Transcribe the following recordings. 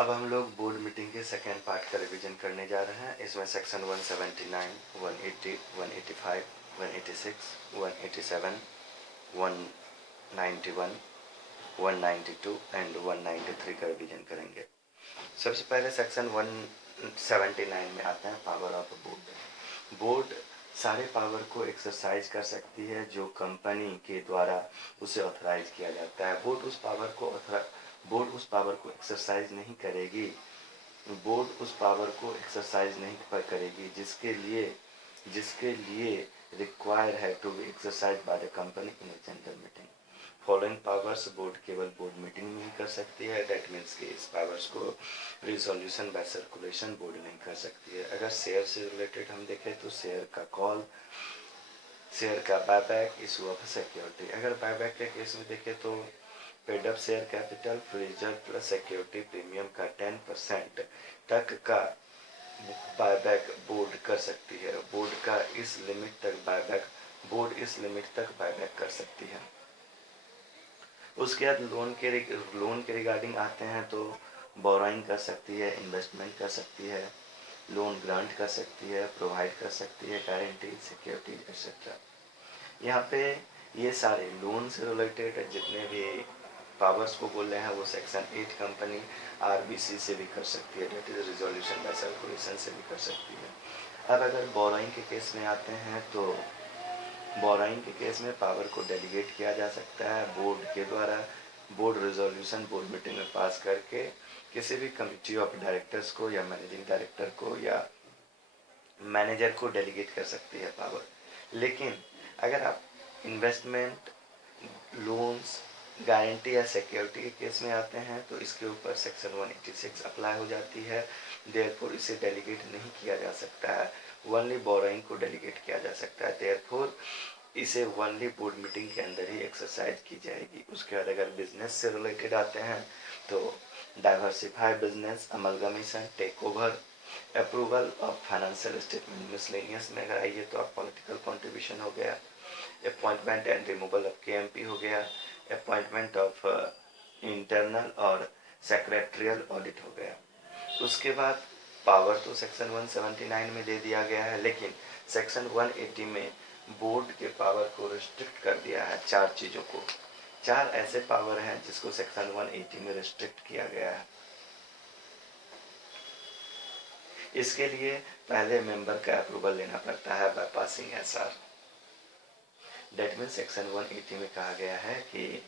अब हम लोग बोर्ड मीटिंग के सेकेंड पार्ट का रिवीजन करने जा रहे हैं। इसमें सेक्शन 179, 180, 185, 186, 187, 191, 192 एंड 193 का रिवीजन करेंगे। सबसे पहले सेक्शन 179 में आता है पावर ऑफ बोर्ड। बोर्ड सारे पावर को एक्सरसाइज कर सकती है जो कंपनी के द्वारा उसे ऑथराइज किया जाता है। बोर्ड उस पावर को एक्सरसाइज नहीं करेगी। बोर्ड उस पावर को एक्सरसाइज नहीं करेगी जिसके लिए रिक्वायर है to be exercise by the company in a general meeting. Following powers board केवल बोर्ड मीटिंग में ही कर सकती है। दैट मीन्स कि इस पावर्स को रिजोल्यूशन बाय सर्कुलेशन बोर्ड नहीं कर सकती है। अगर शेयर से रिलेटेड हम देखें तो शेयर का कॉल, शेयर का बायबैक, इशू ऑफ सिक्योरिटी। अगर बायबैक के केस में देखें तो paid up share capital, freezer plus security premium का 10% तक का बायबैक बोर्ड कर सकती है। बोर्ड इस लिमिट तक बायबैक कर सकती है। उसके बाद लोन के रिगार्डिंग आते हैं तो बोरोइंग कर सकती है, इन्वेस्टमेंट कर सकती है, लोन ग्रांट कर सकती है, प्रोवाइड कर सकती है, गारंटी, सिक्योरिटी एक्सेट्रा। यहाँ पे ये सारे लोन से रिलेटेड जितने भी पावर्स को बोल रहे हैं वो सेक्शन 8 कंपनी आरबीसी से भी कर सकती है, that is resolution by circulation से भी कर सकती है। अब अगर बोरोइंग के केस में आते हैं तो बोरोइंग के केस में पावर को डेलीगेट किया जा सकता है बोर्ड के द्वारा। बोर्ड रिजोल्यूशन बोर्ड मीटिंग में पास करके किसी भी कमिटी ऑफ डायरेक्टर्स को या मैनेजिंग डायरेक्टर को या मैनेजर को डेलीगेट कर सकती है पावर। लेकिन अगर आप इन्वेस्टमेंट, लोन्स, गारंटी या सिक्योरिटी के केस में आते हैं तो इसके ऊपर सेक्शन 186 अप्लाई हो जाती है। देयरफॉर इसे डेलीगेट नहीं किया जा सकता है, ओनली बोरोइंग को डेलीगेट किया जा सकता है। देयरफॉर इसे ओनली बोर्ड मीटिंग के अंदर ही एक्सरसाइज की जाएगी। उसके बाद अगर बिजनेस से रिलेटेड आते हैं तो diversify business, amalgamation, take over, approval of financial statement. Miscellaneous में अगर आइए तो आप पॉलिटिकल कॉन्ट्रीब्यूशन हो गया, appointment and removal of KMP हो गया, अपॉइंटमेंट ऑफ इंटरनल और सेक्रेटरियल ऑडिट हो गया। उसके बाद पावर तो सेक्शन 179 में दे दिया गया है, लेकिन सेक्शन 180 में बोर्ड के पावर को रिस्ट्रिक्ट कर दिया है 4 चीज़ों को। 4 ऐसे पावर हैं जिसको सेक्शन 180 में रिस्ट्रिक्ट किया गया है। इसके लिए पहले मेंबर का अप्रूवल लेना पड़ता है bye passing SR. That mean section 180 में कहा गया है कि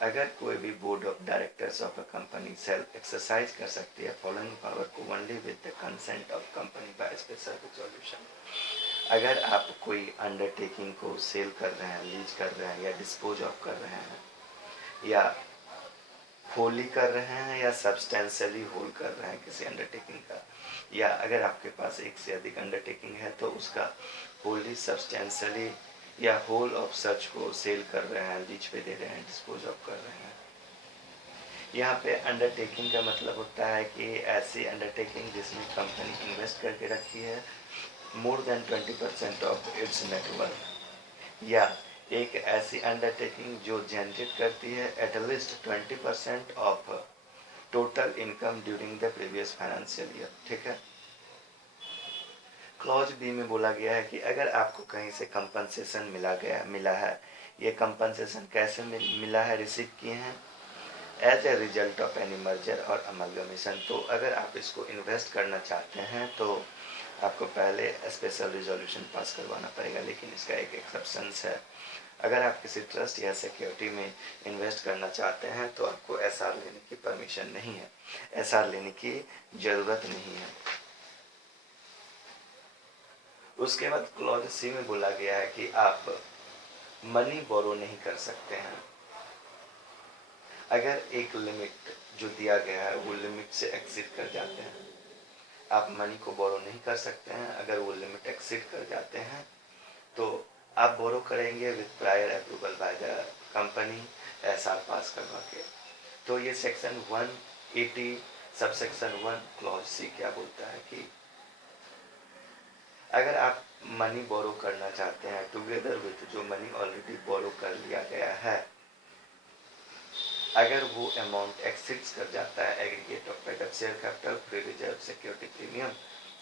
अगर कोई भी board of directors of a company self exercise कर सकती है फॉलोइंग पावर को only with the consent of company by special resolution. अगर आप कोई अंडरटेकिंग को सेल कर रहे हैं, लीज कर रहे हैं या डिस्पोज ऑफ कर रहे हैं या होली कर रहे हैं या सब्सटेंशियली होल कर रहे हैं किसी अंडरटेकिंग का, या अगर आपके पास एक से अधिक अंडरटेकिंग है तो उसका होली, सब्सटेंशियली या होल ऑफ सच को सेल कर रहे हैं, लीज पे दे रहे हैं, डिस्पोज ऑफ कर रहे हैं। यहाँ पे अंडरटेकिंग का मतलब होता है कि ऐसी अंडरटेकिंग जिसमें कंपनी इन्वेस्ट करके रखी है more than 20% of its network, या एक ऐसी अंडरटेकिंग जो जनरेट करती है at least 20% of total income during the previous financial year. ठीक है। क्लॉज बी में बोला गया है कि अगर आपको कहीं से कंपनसेशन मिला है, ये कंपनसेशन कैसे मिला है, रिसीव किए हैं as a result of any merger और अमलगमेशन। तो अगर आप इसको इन्वेस्ट करना चाहते हैं तो आपको पहले स्पेशल रिजोल्यूशन पास करवाना पड़ेगा, लेकिन इसका एक एक्सेप्शंस है। अगर आप किसी ट्रस्ट या सिक्योरिटी में इन्वेस्ट करना चाहते हैं तो आपको एसआर लेने की परमिशन नहीं है, एसआर लेने की ज़रूरत नहीं है। उसके बाद क्लॉज सी में बोला गया है कि आप मनी बोरो नहीं कर सकते हैं अगर एक लिमिट जो दिया गया है वो लिमिट से एक्सीड कर जाते हैं। आप मनी को बोरो नहीं कर सकते हैं अगर वो लिमिट एक्सीड कर जाते हैं तो आप बोरो करेंगे with prior approval by the company, SR pass करवा के। तो ये सेक्शन 180 सबसेक्शन 1 क्लॉज सी क्या बोलता है कि अगर आप मनी बोरो करना चाहते हैं टुगेदर विथ जो मनी ऑलरेडी बोरो कर लिया गया है अगर वो अमाउंट एक्सीड्स कर जाता है aggregate of paid up share capital free reserve security premium,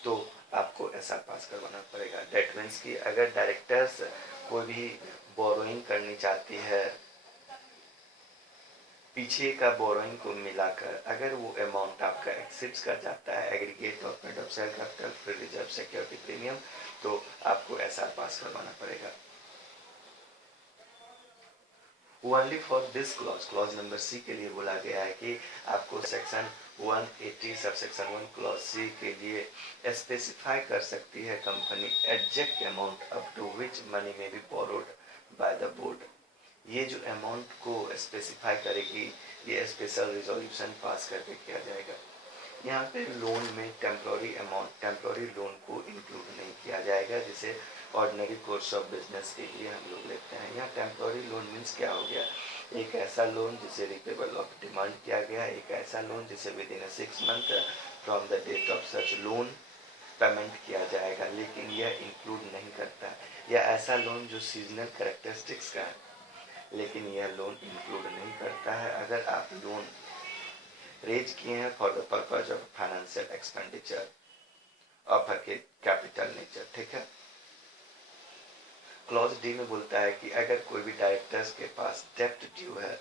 तो आपको एसआर पास करवाना पड़ेगा। डेट मीन्स कि अगर डायरेक्टर्स कोई भी बोरोइंग करनी चाहती है पीछे का बोरोइंग को मिलाकर, अगर वो अमाउंट आपका एक्सीड्स कर जाता है aggregate of paid up share capital free reserve security premium, तो आपको एसआर पास करवाना पड़ेगा। Only for this clause, clause number C के लिए बोला गया है कि आपको सेक्शन 180 सबसेक्शन 1 क्लॉज सी के लिए स्पेसिफाई कर सकती है company exact amount up to which money may be borrowed by the board. ये जो अमाउंट को स्पेसिफाई करेगी ये स्पेशल रिजोल्यूशन पास करके किया जाएगा। यहाँ पे लोन में टेम्प्रोरी अमाउंट, टेम्प्रोरी लोन को इंक्लूड नहीं किया जाएगा, जिसे ऑर्डिनरी कोर्स ऑफ बिजनेस के लिए हम लोग लेते हैं। यहाँ टेम्प्रोरी लोन मीन्स क्या हो गया, एक ऐसा लोन जिसे रिपेबल ऑफ डिमांड किया गया, एक ऐसा लोन जिसे within 6 month from the date of such loan payment किया जाएगा, लेकिन यह इंक्लूड नहीं करता। या ऐसा लोन जो सीजनल कैरेक्टरिस्टिक्स का है, लेकिन यह लोन इंक्लूड नहीं करता है अगर आप लोन रेज किए हैं for the purpose of financial expenditure of capital nature. ठीक है। क्लॉज डी में बोलता है कि अगर कोई भी डायरेक्टर्स के पास डेप्ट ड्यू है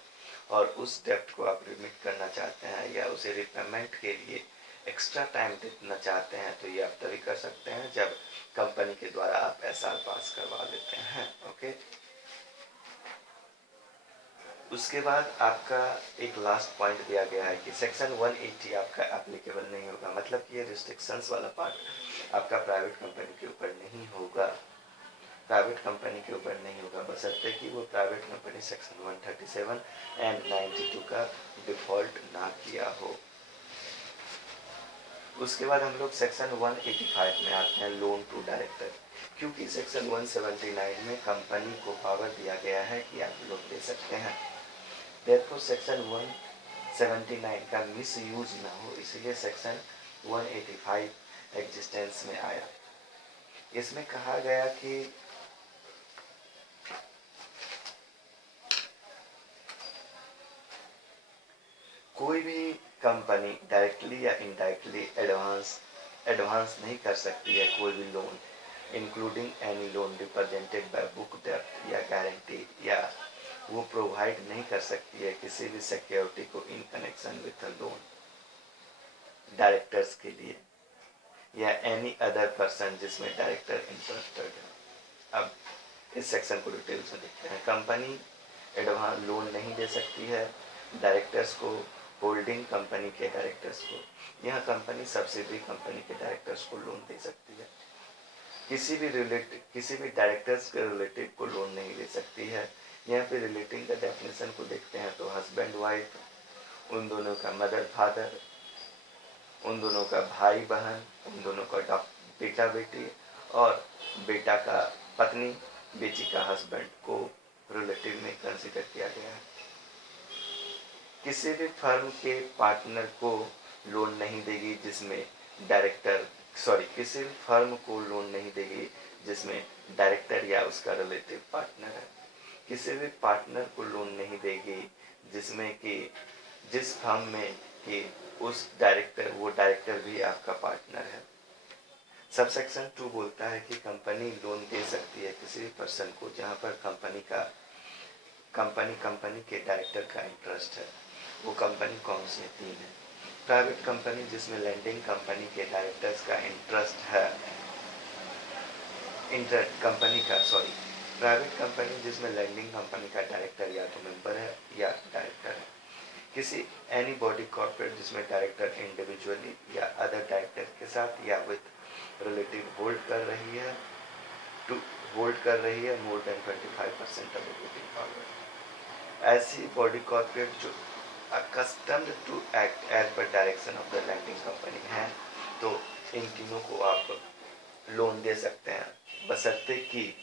और उस डेप्ट को आप रिमिट करना चाहते हैं या उसे रिपेमेंट के लिए एक्स्ट्रा टाइम देना चाहते हैं, तो ये आप तभी कर सकते हैं जब कंपनी के द्वारा आप एसआर पास करवा लेते हैं। ओके। उसके बाद आपका एक लास्ट पॉइंट दिया गया है कि सेक्शन 180 आपका एप्लीकेबल नहीं होगा, मतलब कि ये रिस्ट्रिक्शंस वाला पार्ट आपका प्राइवेट कंपनी के ऊपर नहीं होगा, प्राइवेट कंपनी के ऊपर नहीं होगा, बशर्ते कि वो प्राइवेट कंपनी सेक्शन 137 एंड 92 का डिफॉल्ट ना किया हो। उसके बाद हम लोग सेक्शन 185 में आते हैं, लोन टू डायरेक्टर। क्योंकि सेक्शन 179 में कंपनी को पावर दिया गया है कि आप लोग दे सकते हैं, therefore सेक्शन 179 का मिस यूज ना हो, इसलिए सेक्शन 185 एग्जिस्टेंस में आया। इसमें कहा गया कि कोई भी कंपनी डायरेक्टली या इनडायरेक्टली एडवांस नहीं कर सकती है कोई भी loan, including any loan represented by book डेप्ट या गारंटी, या वो प्रोवाइड नहीं कर सकती है किसी भी सिक्योरिटी को in connection with a loan directors के लिए या एनी अदर पर्सन जिसमें डायरेक्टर इंटरेस्टेड है। अब इस सेक्शन को डिटेल्स में देखते हैं। कंपनी एडवांस लोन नहीं दे सकती है डायरेक्टर्स को, होल्डिंग कंपनी के डायरेक्टर्स को। यहाँ कंपनी सब्सिडरी कंपनी के डायरेक्टर्स को लोन दे सकती है, किसी भी डायरेक्टर्स के रिलेटिव को लोन नहीं दे सकती है। यहाँ पे रिलेटिंग का डेफिनेशन को देखते हैं तो हस्बैंड वाइफ, उन दोनों का मदर फादर, उन दोनों का भाई बहन, उन दोनों का बेटा बेटी और बेटा का पत्नी, बेटी का हस्बैंड को रिलेटिव में कंसीडर किया गया है। किसी भी फर्म के पार्टनर को लोन नहीं देगी जिसमें किसी भी फर्म को लोन नहीं देगी जिसमें डायरेक्टर या उसका रिलेटिव पार्टनर है। किसी भी पार्टनर को लोन नहीं देगी जिसमें कि जिस फर्म में कि वो डायरेक्टर भी आपका पार्टनर है। सबसेक्शन 2 बोलता है कि कंपनी लोन दे सकती है किसी भी पर्सन को जहां पर कंपनी के डायरेक्टर का इंटरेस्ट है। वो कंपनी कौन सी है? 3 है। प्राइवेट कंपनी जिसमें लैंडिंग कंपनी के डायरेक्टर्स का इंटरेस्ट है, प्राइवेट कंपनी जिसमें लैंडिंग कंपनी का डायरेक्टर या तो मेंबर है या डायरेक्टर है। किसी एनी बॉडी कॉर्पोरेट जिसमें डायरेक्टर इंडिविजुअली या अदर डायरेक्टर के साथ या विद रिलेटिव होल्ड कर रही है more than 25% of voting power. ऐसी बॉडी कॉर्पोरेट जो accustomed to act as per direction of the lending company है, तो इन तीनों को आप लोन दे सकते हैं, बशर्ते कि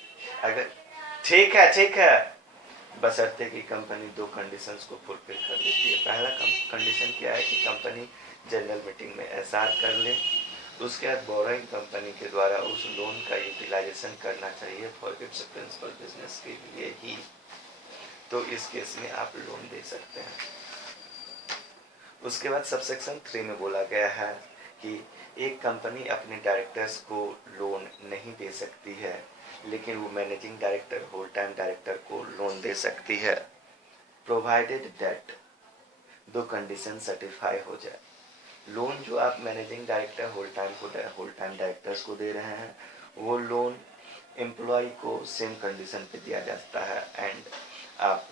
अगर ठीक है बशर्ते कि कंपनी 2 कंडीशंस को फुलफिल कर देती है। पहला कंडीशन क्या है कि कंपनी जनरल मीटिंग में एसआर कर ले, उसके बाद बोरोइंग कंपनी के द्वारा उस लोन का यूटिलाइजेशन करना चाहिए फॉर इट्स प्रिंसिपल बिजनेस के लिए ही, तो इस केस में आप लोन दे सकते हैं। उसके बाद सबसेक्शन 3 में बोला गया है कि एक कंपनी अपने डायरेक्टर्स को लोन नहीं दे सकती है, लेकिन वो managing director, whole time director को लोन दे सकती है, प्रोवाइडेड दैट दो कंडीशन सेटिस्फाई हो जाए। लोन जो आप managing director, whole time directors को दे रहे हैं, वो लोन एम्प्लॉय को सेम कंडीशन पे दिया जाता है एंड आप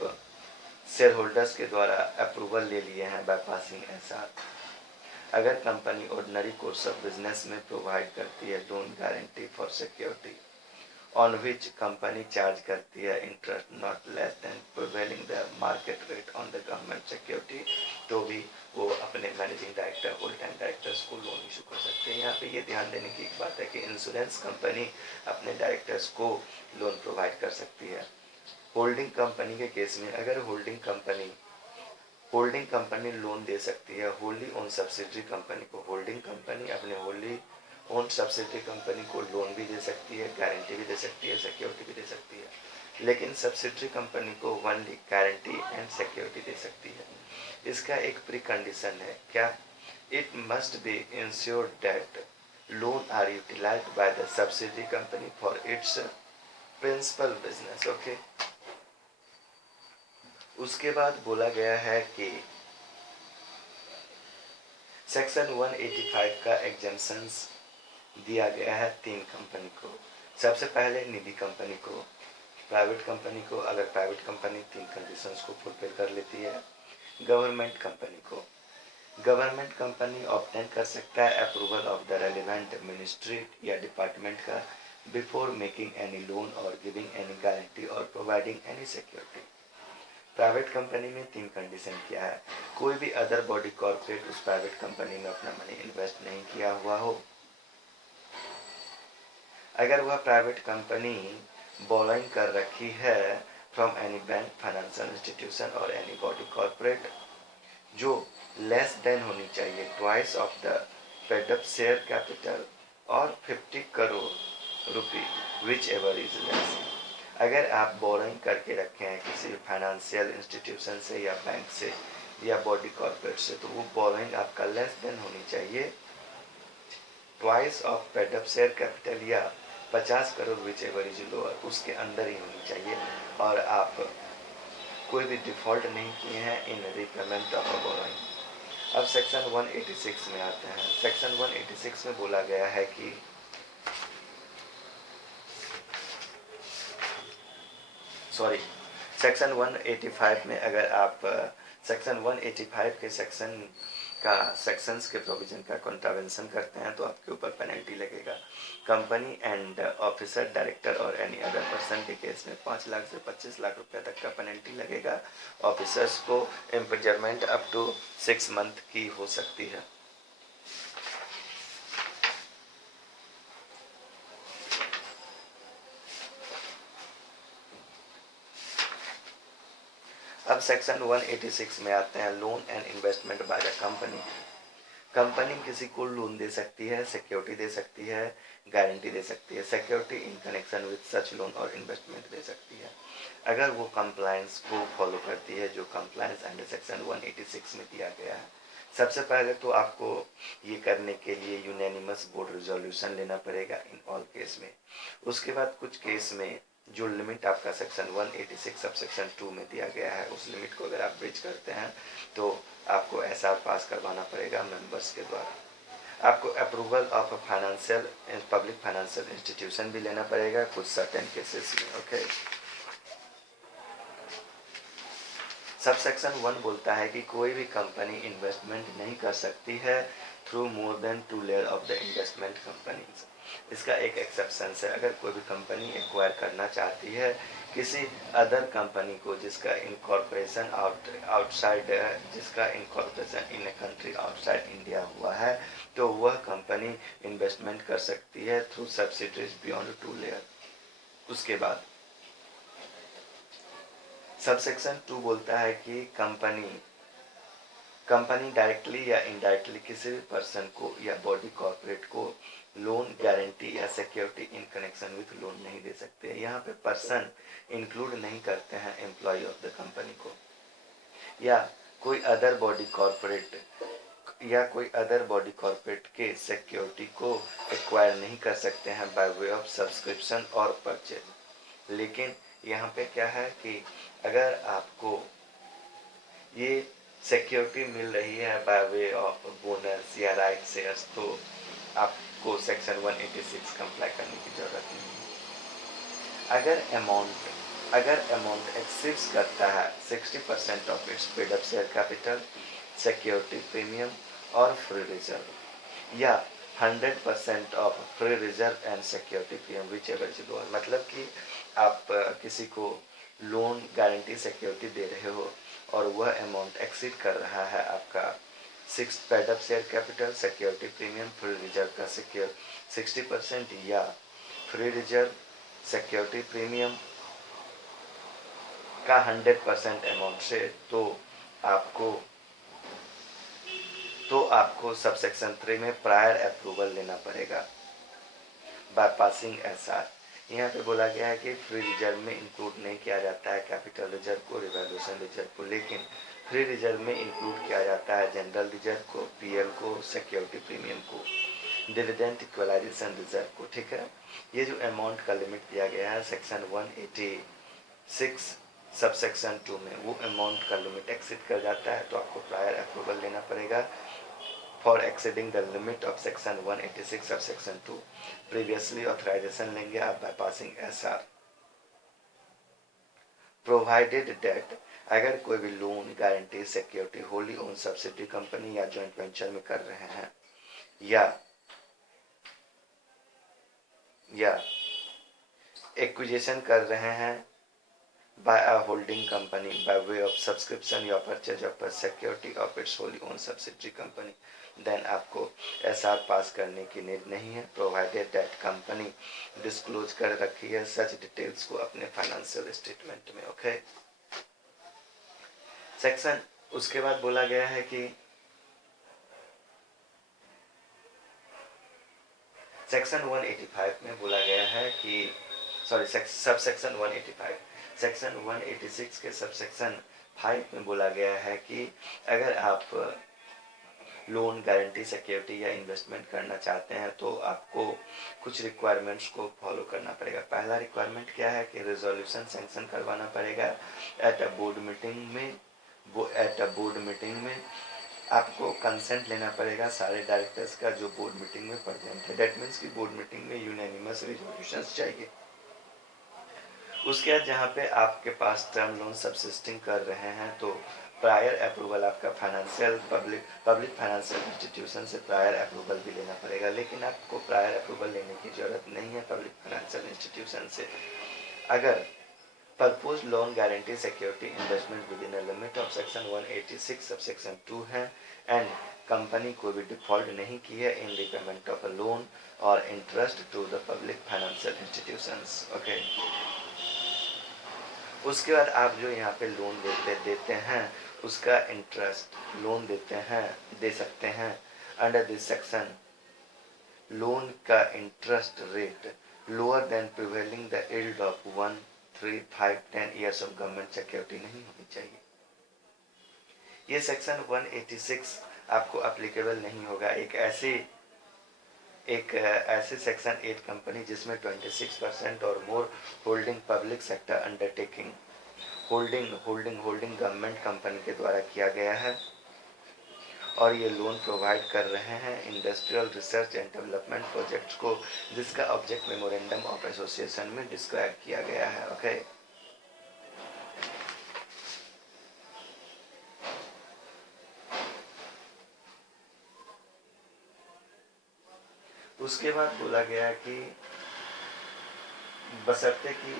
शेयर होल्डर्स के द्वारा अप्रूवल ले लिए हैं बाय पासिंग एसआर। अगर company ordinary course of business में प्रोवाइड करती है loan guarantee for security on which company charge करती है interest not less than prevailing the market rate on the government security, तो भी वो अपने managing director, whole time directors को लोन इशू कर सकते हैं। यहाँ पे ये ध्यान देने की एक बात है कि इंश्योरेंस कंपनी अपने डायरेक्टर्स को लोन प्रोवाइड कर सकती है। होल्डिंग कंपनी के केस में अगर होल्डिंग कंपनी लोन दे सकती है होल्डी ओन सब्सिडरी कंपनी को, होल्डिंग कंपनी अपने होल्डी ओन सब्सिडरी कंपनी को लोन भी दे सकती है, गारंटी भी दे सकती है, सिक्योरिटी भी दे सकती है, लेकिन सब्सिडरी कंपनी को ओनली गारंटी एंड सिक्योरिटी दे सकती है। इसका एक प्री कंडीशन है, क्या? It must be insured that loan are utilized by the subsidiary company for its principal business. Okay, उसके बाद बोला गया है कि सेक्शन 185 का एग्जेम्पशंस दिया गया है 3 कंपनी को। सबसे पहले निजी कंपनी को, प्राइवेट कंपनी को, अगर प्राइवेट कंपनी 3 कंडीशंस को फुलफिल कर लेती है। गवर्नमेंट कंपनी को, गवर्नमेंट कंपनी ऑब्टेन कर सकता है approval of the relevant ministry या डिपार्टमेंट का बिफोर मेकिंग एनी लोन और गिविंग एनी गारंटी और providing any security. Private company में 3 कंडीशन क्या है? कोई भी अदर बॉडी कॉर्पोरेट उस प्राइवेट कंपनी में अपना मनी इन्वेस्ट नहीं किया हुआ हो, अगर वह प्राइवेट कंपनी बोरोइंग कर रखी है from any bank, financial institution और एनी बॉडी कॉर्पोरेट जो लेस देन होनी चाहिए twice of the paid up share capital और 50 करोड़ रुपी विच एवर इज लेस। अगर आप बोरोइंग करके रखे हैं किसी फाइनेंशियल इंस्टीट्यूशन से या बैंक से या बॉडी कॉर्पोरेट से, तो वो बोरोइंग आपका लेस देन होनी चाहिए twice of paid up share capital या 50 crore which ever is lower, उसके अंदर ही होनी चाहिए, और आप कोई भी डिफॉल्ट नहीं किए हैं इन रिपेमेंट ऑफ अ बोरोइंग। अब सेक्शन 186 में आते हैं। सेक्शन 186 में बोला गया है कि सेक्शन 185 में अगर आप सेक्शन 185 के सेक्शंस के प्रोविजन का कॉन्ट्रावेंशन करते हैं तो आपके ऊपर पेनल्टी लगेगा। कंपनी एंड ऑफिसर, डायरेक्टर और एनी अदर पर्सन के केस में 5 लाख से 25 लाख रुपए तक का पेनल्टी लगेगा। ऑफिसर्स को इम्प्रिजनमेंट अप टू 6 मंथ की हो सकती है। अब सेक्शन 186 में आते हैं। Loan and investment by the company. Company किसी को लोन दे सकती है, सिक्योरिटी दे सकती है, गारंटी दे सकती है, security in connection with such loan और इन्वेस्टमेंट दे सकती है अगर वो कंप्लायंस को फॉलो करती है, जो कंप्लायंस अंडर सेक्शन 186 में दिया गया है। सबसे पहले तो आपको ये करने के लिए यूनैनिमस बोर्ड रिजोल्यूशन लेना पड़ेगा इन ऑल केस में। उसके बाद कुछ केस में जो लिमिट आपका सेक्शन 186 सब सेक्शन 2 में दिया गया है, उस लिमिट को अगर आप ब्रीच करते हैं तो आपको एसआर पास करवाना पड़ेगा मेंबर्स के द्वारा। आपको approval of public financial institution भी लेना पड़ेगा कुछ सर्टेन केसेस में। ओके, सब सेक्शन 1 बोलता है कि कोई भी कंपनी इन्वेस्टमेंट नहीं कर सकती है through more than 2 layer of the investment companies. इसका एक एक्सेप्शन है, अगर कोई भी कंपनी एक्वायर करना चाहती है किसी अदर कंपनी को जिसका इनकॉर्पोरेशन आउटसाइड जिसका incorporation in a country outside India हुआ है, तो वह कंपनी इन्वेस्टमेंट कर सकती है थ्रू सब्सिडरीज बियॉन्ड 2 लेयर। उसके बाद सबसेक्शन 2 बोलता है कि कंपनी डायरेक्टली या इनडायरेक्टली किसी भी पर्सन को या बॉडी कॉर्पोरेट को लोन, गारंटी या security in connection with loan नहीं दे सकते। यहाँ पे पर्सन इंक्लूड नहीं करते हैं एम्प्लॉय ऑफ द कंपनी को, या कोई अदर बॉडी कॉर्पोरेट या कोई अदर बॉडी कॉर्पोरेट के सिक्योरिटी को एक्वायर नहीं कर सकते हैं बाय वे ऑफ सब्सक्रिप्शन और परचेज। लेकिन यहाँ पे क्या है कि अगर आपको ये सिक्योरिटी मिल रही है बाय वे ऑफ बोनस या राइट शेयर्स, तो आपको सेक्शन 186 कंप्लाई करने की जरूरत नहीं है। अगर अमाउंट एक्सीड्स करता है 60% of its paid up share capital, security premium और फ्री रिजर्व, या 100% of free reserve and security premium which ever is lower. मतलब कि आप किसी को लोन गारंटी सिक्योरिटी दे रहे हो और वह अमाउंट एक्सीड कर रहा है आपका 6 paid up share capital, security premium, free reserve का 60% या फ्री रिजर्व सिक्योरिटी प्रीमियम का 100% अमाउंट से, तो आपको सबसेक्शन 3 में प्रायर अप्रूवल लेना पड़ेगा बाय पासिंग एसआर। यहाँ पे बोला गया है कि फ्री रिजर्व में इंक्लूड नहीं किया जाता है कैपिटल रिजर्व को, रिवैल्यूएशन रिजर्व को, लेकिन फ्री रिजर्व में इंक्लूड किया जाता है जनरल रिजर्व को, पीएल को, सिक्योरिटी प्रीमियम को, डिविडेंड इक्वलाइजेशन रिजर्व को। ठीक है, ये जो अमाउंट का लिमिट दिया गया है सेक्शन 186 सबसेक्शन 2 में, वो अमाउंट का लिमिट एक्सीड कर जाता है तो आपको प्रायर अप्रूवल लेना पड़ेगा for exceeding the limit of section 186 subsection 2। Previously authorization लेंगे आप by passing SR. Provided that, अगर कोई भी loan guarantee security wholly own subsidy company या जॉइंट वेंचर में कर रहे हैं या एक्विजिशन कर रहे हैं by a holding company by way of subscription या purchase of a security of its wholly owned subsidiary company, then आपको SR पास करने की नीड नहीं है, provided that company disclose कर रखी है such details को अपने फाइनेंशियल स्टेटमेंट में। ओके, सेक्शन उसके बाद बोला गया है कि सेक्शन 185 में बोला गया है कि सबसेक्शन 185 सेक्शन 186 के सबसेक्शन 5 में बोला गया है कि अगर आप लोन गारंटी सिक्योरिटी या इन्वेस्टमेंट करना चाहते हैं तो आपको कुछ रिक्वायरमेंट्स को फॉलो करना पड़ेगा। पहला रिक्वायरमेंट क्या है कि रेजोल्यूशन सैंक्शन करवाना पड़ेगा एट अ बोर्ड मीटिंग में आपको कंसेंट लेना पड़ेगा सारे डायरेक्टर्स का जो बोर्ड मीटिंग में प्रेजेंट है। दैट मीन्स कि बोर्ड मीटिंग में यूनानिमस रेजोल्यूशंस चाहिए। उसके बाद जहाँ पे आपके पास टर्म लोन सबसिस्टिंग कर रहे हैं तो प्रायर अप्रूवल आपका पब्लिक फाइनेंशियल इंस्टीट्यूशन से प्रायर अप्रूवल भी लेना पड़ेगा, लेकिन आपको प्रायर अप्रूवल लेने की जरूरत नहीं है पब्लिक फाइनेंशियल इंस्टीट्यूशन से। अगर propose loan guarantee security investment with in a limit of section 186 subsection 2 है एंड कंपनी को भी डिफॉल्ट नहीं की है in repayment of a loan और interest to the public financial institutions. Okay, उसके बाद आप जो यहाँ पे लोन देते हैं उसका इंटरेस्ट लोन दे सकते हैं अंडर दिस सेक्शन। लोन का interest rate lower than prevailing the yield of 1, 3, 5, 10 years of government security नहीं होनी चाहिए। ये सेक्शन 186 आपको अप्लीकेबल नहीं होगा एक ऐसे सेक्शन 8 कंपनी जिसमें 26% और more holding public sector undertaking holding government company के द्वारा किया गया है और ये लोन प्रोवाइड कर रहे हैं industrial research and development projects को, जिसका ऑब्जेक्ट मेमोरेंडम ऑफ एसोसिएशन में डिस्क्राइब किया गया है। ओके, उसके बाद बोला गया कि बशर्ते कि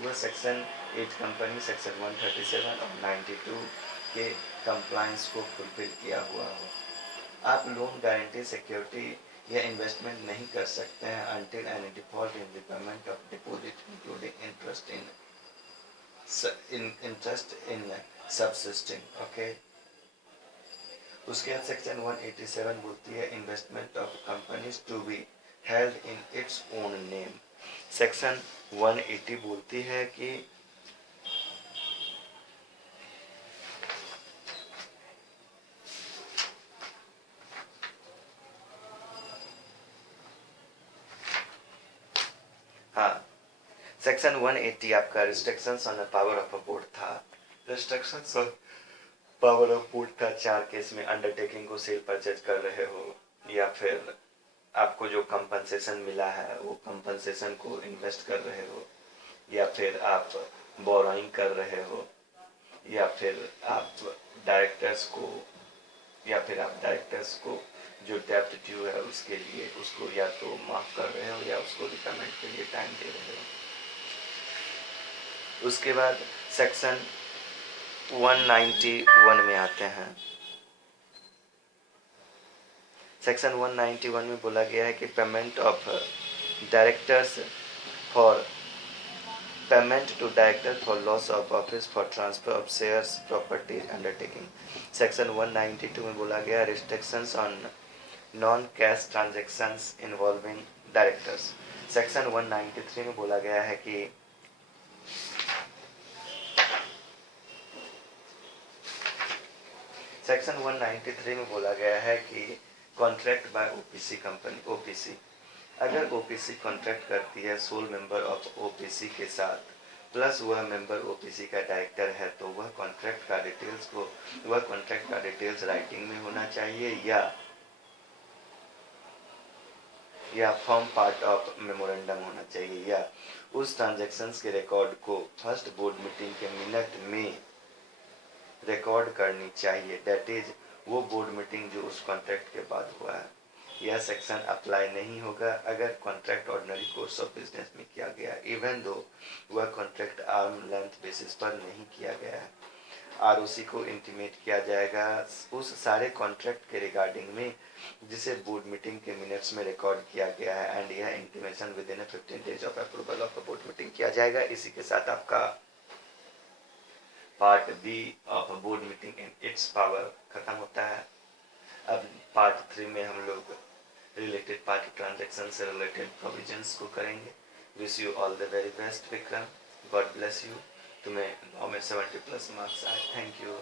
वह सेक्शन 8 कंपनी सेक्शन 137 और 92 के कंप्लायंस को फुलफिल किया हुआ हो। आप लोन गारंटी सिक्योरिटी या इन्वेस्टमेंट नहीं कर सकते हैं until any default in repayment of deposit including interest in subsisting. Okay, उसके बाद सेक्शन 187 बोलती है investment of companies to be held in its own name. Section 180 बोलती है कि सेक्शन 180 आपका restrictions on the power of a board था। Restrictions on power of board था 4 केस में। अंडरटेकिंग को सेल परचेज कर रहे हो, या फिर आपको जो कंपनसेशन मिला है वो कंपनसेशन को इन्वेस्ट कर रहे हो, या फिर आप बोरोइंग कर रहे हो, या फिर आप डायरेक्टर्स को जो डेब्ट ड्यू है उसके लिए उसको या तो माफ कर रहे हो या उसको रिपेमेंट के लिए टाइम दे रहे हो। उसके बाद सेक्शन 191 में आते हैं। सेक्शन 191 में बोला गया है कि payment of directors for payment to director for loss of office for transfer of shares property undertaking. Section 192 में बोला गया restrictions on non cash transactions involving directors. Section 193 में बोला गया है कि सेक्शन 193 में बोला गया है कि contract by OPC company, OPC अगर ओपीसी कॉन्ट्रैक्ट करती है सोल मेंबर ऑफ ओपीसी के साथ, प्लस वह मेंबर ओपीसी का डायरेक्टर है, तो वह कॉन्ट्रैक्ट का डिटेल्स राइटिंग में होना चाहिए या फॉर्म पार्ट ऑफ मेमोरेंडम होना चाहिए, या उस ट्रांजैक्शंस के रिकॉर्ड को फर्स्ट बोर्ड मीटिंग के मिनट में रिकॉर्ड करनी चाहिए। दैट इज वो बोर्ड मीटिंग जो उस कॉन्ट्रैक्ट के बाद हुआ है। यह सेक्शन अप्लाई नहीं होगा अगर contract ordinary course of business में किया गया, इवन दो वह कॉन्ट्रैक्ट आर्म लेंथ बेसिस पर नहीं किया गया है। आरओसी को इंटीमेट किया जाएगा उस सारे कॉन्ट्रैक्ट के रिगार्डिंग में जिसे बोर्ड मीटिंग के मिनट्स में रिकॉर्ड किया गया है, एंड यह intimation within 15 days of approval of board meeting किया जाएगा। इसी के साथ आपका part B of board meeting in its power खत्म होता है। अब पार्ट 3 में हम लोग रिलेटेड पार्टी ट्रांजैक्शन से रिलेटेड प्रोविजंस को करेंगे। Wish you all the very best Vikram, God bless you. तुम्हें लॉ में 70+ मार्क्स आए। Thank you.